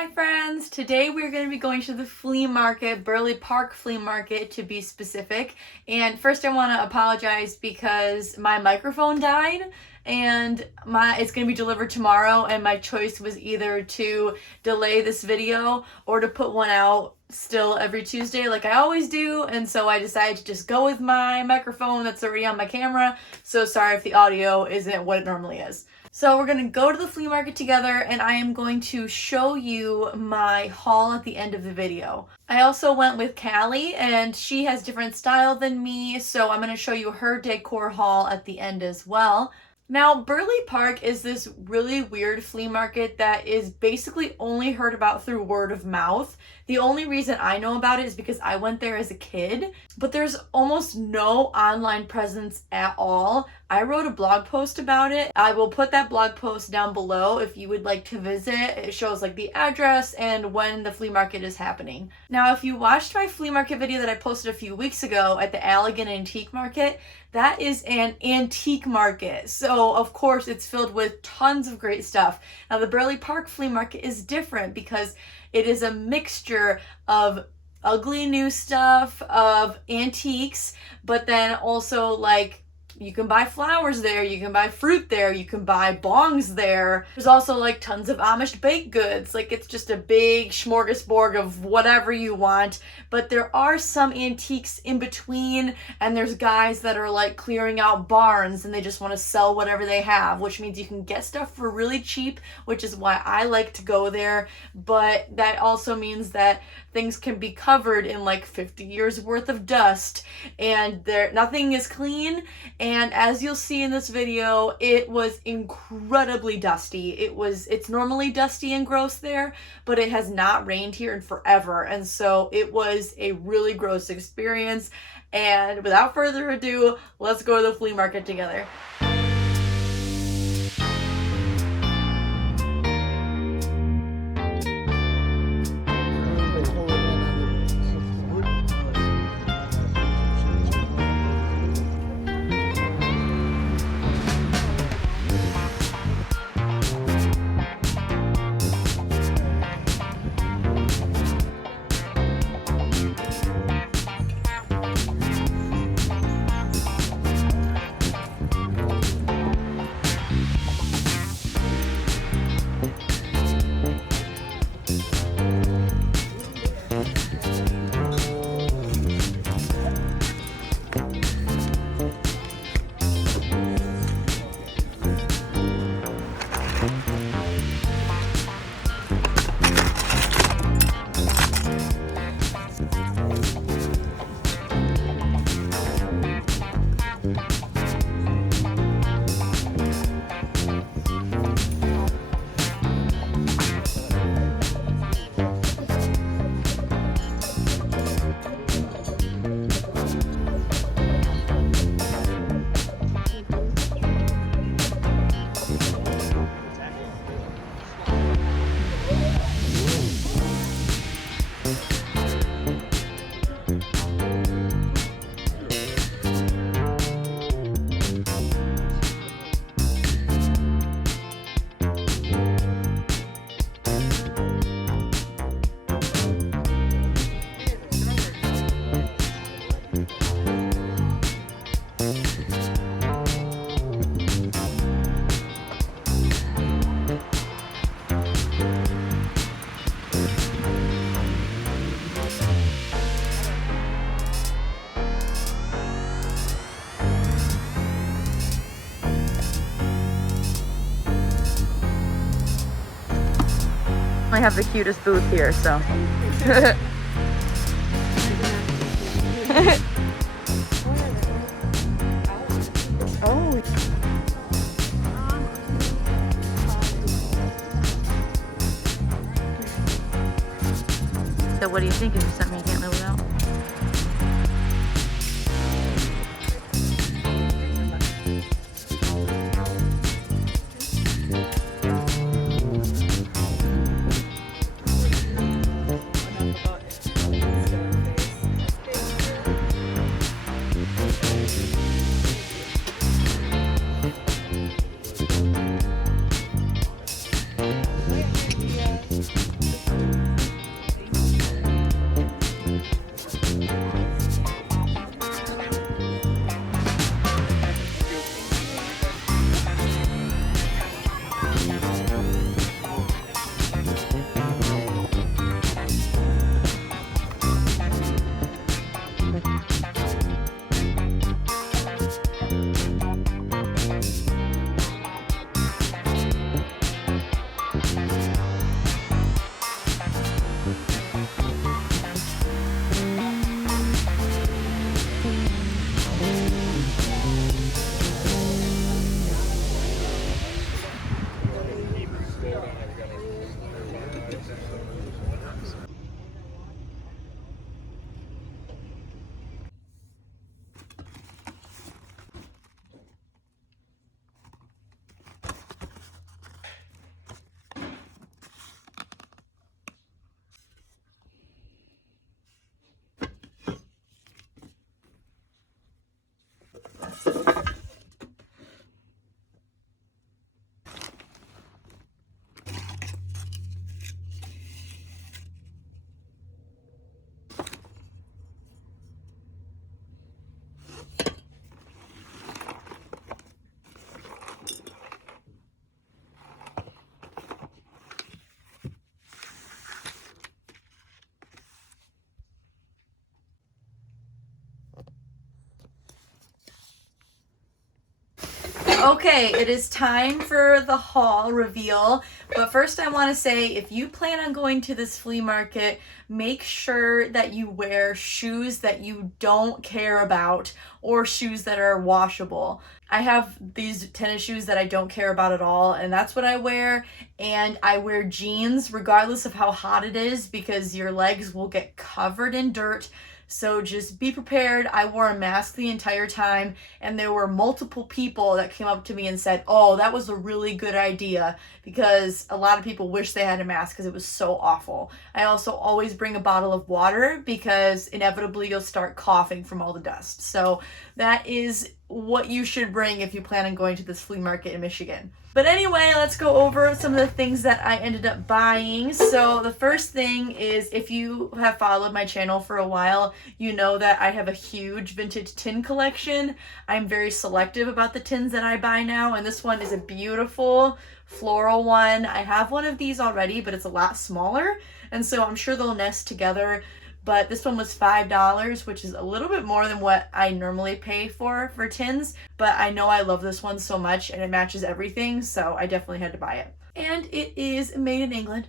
Hi friends! Today we're going to be going to the flea market, Burley Park Flea Market to be specific. And first I want to apologize because my microphone died and it's going to be delivered tomorrow, and my choice was either to delay this video or to put one out still every Tuesday like I always do, and so I decided to just go with my microphone that's already on my camera. So sorry if the audio isn't what it normally is. So we're going to go to the flea market together, and I am going to show you my haul at the end of the video. I also went with Callie, and she has different style than me, so I'm going to show you her decor haul at the end as well. Now, Burley Park is this really weird flea market that is basically only heard about through word of mouth. The only reason I know about it is because I went there as a kid, but there's almost no online presence at all. I wrote a blog post about it. I will put that blog post down below if you would like to visit. It shows like the address and when the flea market is happening. Now, if you watched my flea market video that I posted a few weeks ago at the Allegan Antique Market, that is an antique market. So of course it's filled with tons of great stuff. Now the Burley Park Flea Market is different because it is a mixture of ugly new stuff, of antiques, but then also like you can buy flowers there, you can buy fruit there, you can buy bongs there. There's also like tons of Amish baked goods. Like it's just a big smorgasbord of whatever you want. But there are some antiques in between, and there's guys that are like clearing out barns and they just want to sell whatever they have, which means you can get stuff for really cheap, which is why I like to go there. But that also means that things can be covered in like 50 years worth of dust, and nothing is clean. And as you'll see in this video, it was incredibly dusty. It's normally dusty and gross there, but it has not rained here in forever. And so it was a really gross experience. And without further ado, let's go to the flea market together. I have the cutest booth here, so. Oh. So what do you think? Is there something you can't live without? Okay, it is time for the haul reveal, but first I want to say if you plan on going to this flea market, make sure that you wear shoes that you don't care about or shoes that are washable. I have these tennis shoes that I don't care about at all, and that's what I wear. And I wear jeans regardless of how hot it is because your legs will get covered in dirt. So just be prepared. I wore a mask the entire time, and there were multiple people that came up to me and said, "Oh, that was a really good idea," because a lot of people wish they had a mask because it was so awful. I also always bring a bottle of water because inevitably you'll start coughing from all the dust. So that is what you should bring if you plan on going to this flea market in Michigan. But anyway, let's go over some of the things that I ended up buying. So the first thing is, if you have followed my channel for a while, you know that I have a huge vintage tin collection. I'm very selective about the tins that I buy now, and this one is a beautiful floral one. I have one of these already, but it's a lot smaller, and so I'm sure they'll nest together. But this one was $5, which is a little bit more than what I normally pay for tins. But I know I love this one so much and it matches everything, so I definitely had to buy it. And it is made in England.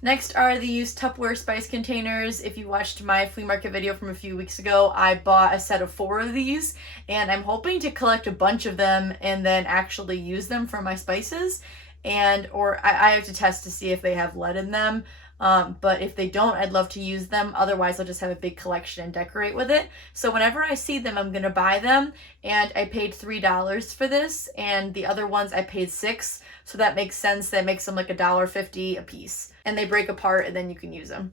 Next are these Tupperware spice containers. If you watched my flea market video from a few weeks ago, I bought a set of 4 of these, and I'm hoping to collect a bunch of them and then actually use them for my spices. Or I have to test to see if they have lead in them. But if they don't, I'd love to use them. Otherwise, I'll just have a big collection and decorate with it. So whenever I see them, I'm going to buy them. And I paid $3 for this. And the other ones, I paid $6. So that makes sense. That makes them like $1.50 a piece. And they break apart and then you can use them.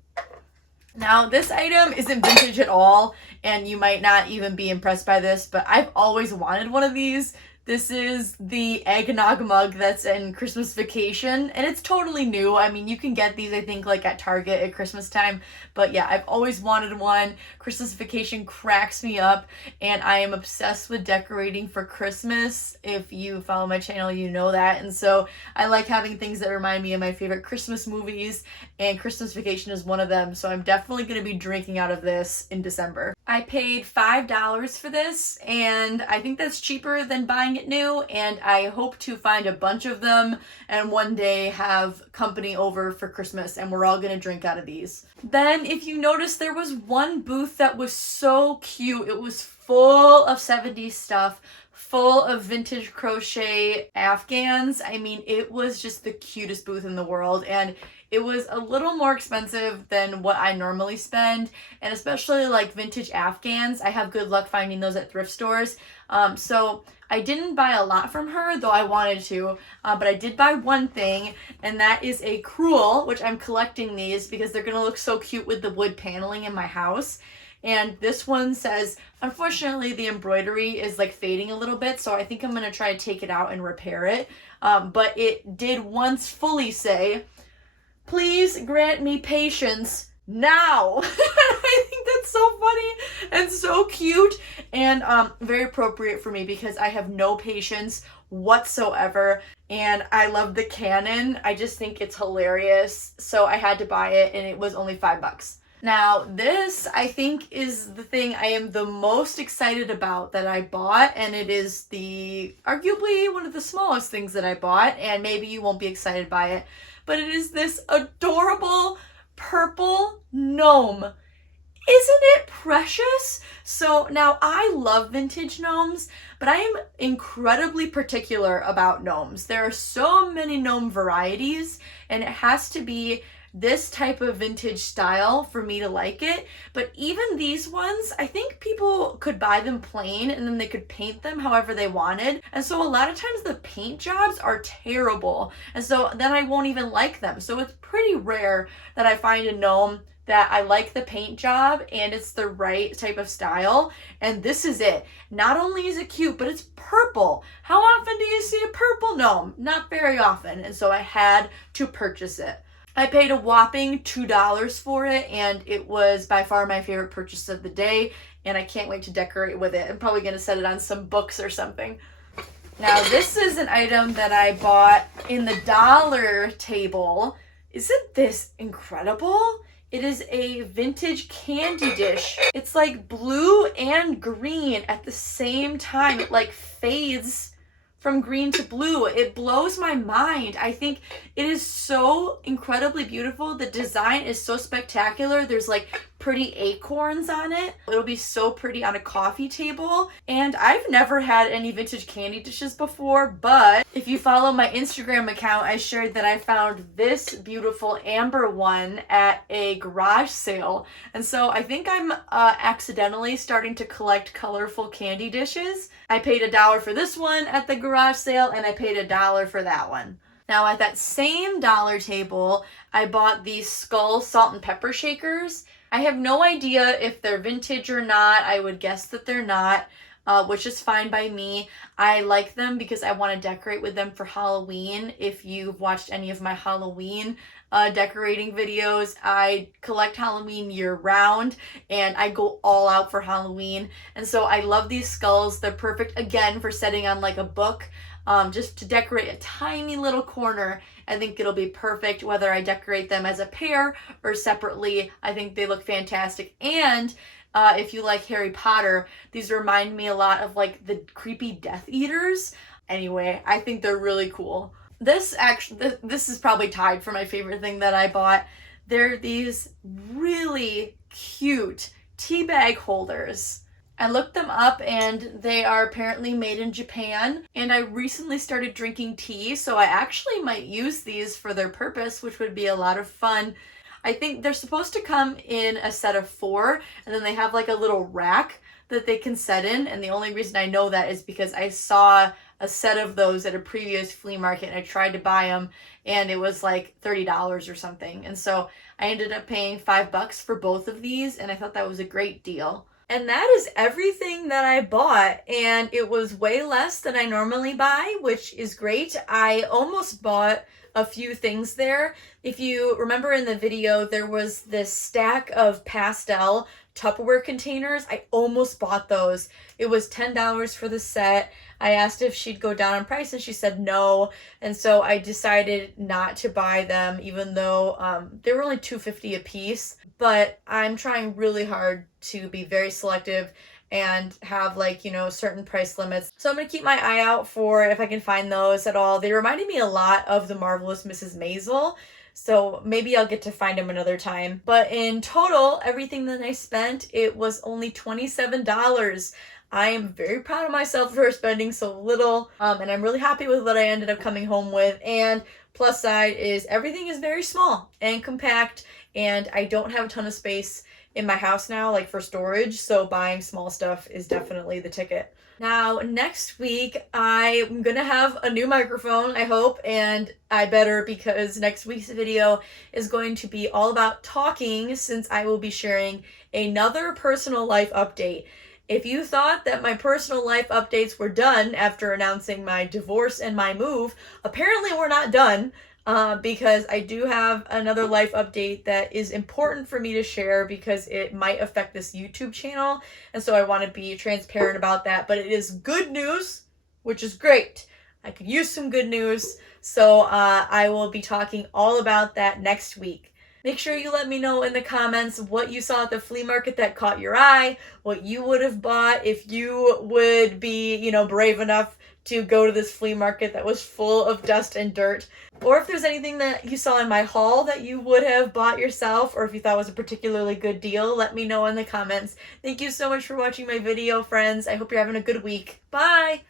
Now, this item isn't vintage at all. And you might not even be impressed by this, but I've always wanted one of these. This is the eggnog mug that's in Christmas Vacation, and it's totally new. I mean, you can get these, I think, like at Target at Christmas time, but yeah, I've always wanted one. Christmas Vacation cracks me up, and I am obsessed with decorating for Christmas. If you follow my channel, you know that, and so I like having things that remind me of my favorite Christmas movies, and Christmas Vacation is one of them, so I'm definitely going to be drinking out of this in December. I paid $5 for this, and I think that's cheaper than buying it new, and I hope to find a bunch of them and one day have company over for Christmas and we're all gonna drink out of these. Then if you notice, there was one booth that was so cute. It was full of 70s stuff, full of vintage crochet Afghans. I mean, it was just the cutest booth in the world, and it was a little more expensive than what I normally spend, and especially like vintage Afghans, I have good luck finding those at thrift stores. So I didn't buy a lot from her, though I wanted to, but I did buy one thing, and that is a crewel, which I'm collecting these because they're gonna look so cute with the wood paneling in my house. And this one says, unfortunately, the embroidery is like fading a little bit, so I think I'm gonna try to take it out and repair it. But it did once fully say, "Please grant me patience now." I think that's so funny and so cute, and very appropriate for me because I have no patience whatsoever, and I love the cannon. I just think it's hilarious, so I had to buy it, and it was only $5. Now, this, I think, is the thing I am the most excited about that I bought, and it is arguably one of the smallest things that I bought, and maybe you won't be excited by it, but it is this adorable purple gnome. Isn't it precious? So now, I love vintage gnomes, but I am incredibly particular about gnomes. There are so many gnome varieties, and it has to be this type of vintage style for me to like it. But even these ones, I think people could buy them plain and then they could paint them however they wanted. And so a lot of times the paint jobs are terrible. And so then I won't even like them. So it's pretty rare that I find a gnome that I like the paint job and it's the right type of style. And this is it. Not only is it cute, but it's purple. How often do you see a purple gnome? Not very often. And so I had to purchase it. I paid a whopping $2 for it, and it was by far my favorite purchase of the day, and I can't wait to decorate with it. I'm probably going to set it on some books or something. Now, this is an item that I bought in the dollar table. Isn't this incredible? It is a vintage candy dish. It's like blue and green at the same time. It like fades from green to blue. It blows my mind. I think it is so incredibly beautiful. The design is so spectacular. There's like pretty acorns on it. It'll be so pretty on a coffee table. And I've never had any vintage candy dishes before, but if you follow my Instagram account, I shared that I found this beautiful amber one at a garage sale. And so I think I'm accidentally starting to collect colorful candy dishes. I paid $1 for this one at the garage sale, and I paid $1 for that one. Now at that same dollar table, I bought these Skull salt and pepper shakers. I have no idea if they're vintage or not. I would guess that they're not, which is fine by me. I like them because I want to decorate with them for Halloween. If you've watched any of my Halloween decorating videos, I collect Halloween year round and I go all out for Halloween. And so I love these skulls. They're perfect, again, for setting on like a book, just to decorate a tiny little corner. I think it'll be perfect whether I decorate them as a pair or separately. I think they look fantastic. And if you like Harry Potter, these remind me a lot of like the creepy Death Eaters. Anyway, I think they're really cool. This is probably tied for my favorite thing that I bought. They're these really cute tea bag holders. I looked them up and they are apparently made in Japan, and I recently started drinking tea, so I actually might use these for their purpose, which would be a lot of fun. I think they're supposed to come in a set of 4, and then they have like a little rack that they can set in, and the only reason I know that is because I saw a set of those at a previous flea market and I tried to buy them and it was like $30 or something, and so I ended up paying $5 for both of these, and I thought that was a great deal. And that is everything that I bought, and it was way less than I normally buy, which is great. I almost bought a few things there. If you remember in the video, there was this stack of pastel Tupperware containers. I almost bought those. It was $10 for the set. I asked if she'd go down in price and she said no, and so I decided not to buy them, even though they were only $2.50 a piece. But I'm trying really hard to be very selective and have like, you know, certain price limits. So I'm going to keep my eye out for if I can find those at all. They reminded me a lot of the Marvelous Mrs. Maisel, so maybe I'll get to find them another time. But in total, everything that I spent, it was only $27. I am very proud of myself for spending so little, and I'm really happy with what I ended up coming home with. And plus side is everything is very small and compact, and I don't have a ton of space in my house now, like for storage, so buying small stuff is definitely the ticket. Now, next week, I'm gonna have a new microphone, I hope, and I better, because next week's video is going to be all about talking, since I will be sharing another personal life update. If you thought that my personal life updates were done after announcing my divorce and my move, apparently we're not done. Because I do have another life update that is important for me to share because it might affect this YouTube channel, and so I want to be transparent about that. But it is good news, which is great. I could use some good news, so I will be talking all about that next week. Make sure you let me know in the comments what you saw at the flea market that caught your eye, what you would have bought if you would be, you know, brave enough to go to this flea market that was full of dust and dirt. Or if there's anything that you saw in my haul that you would have bought yourself, or if you thought was a particularly good deal, let me know in the comments. Thank you so much for watching my video, friends. I hope you're having a good week. Bye!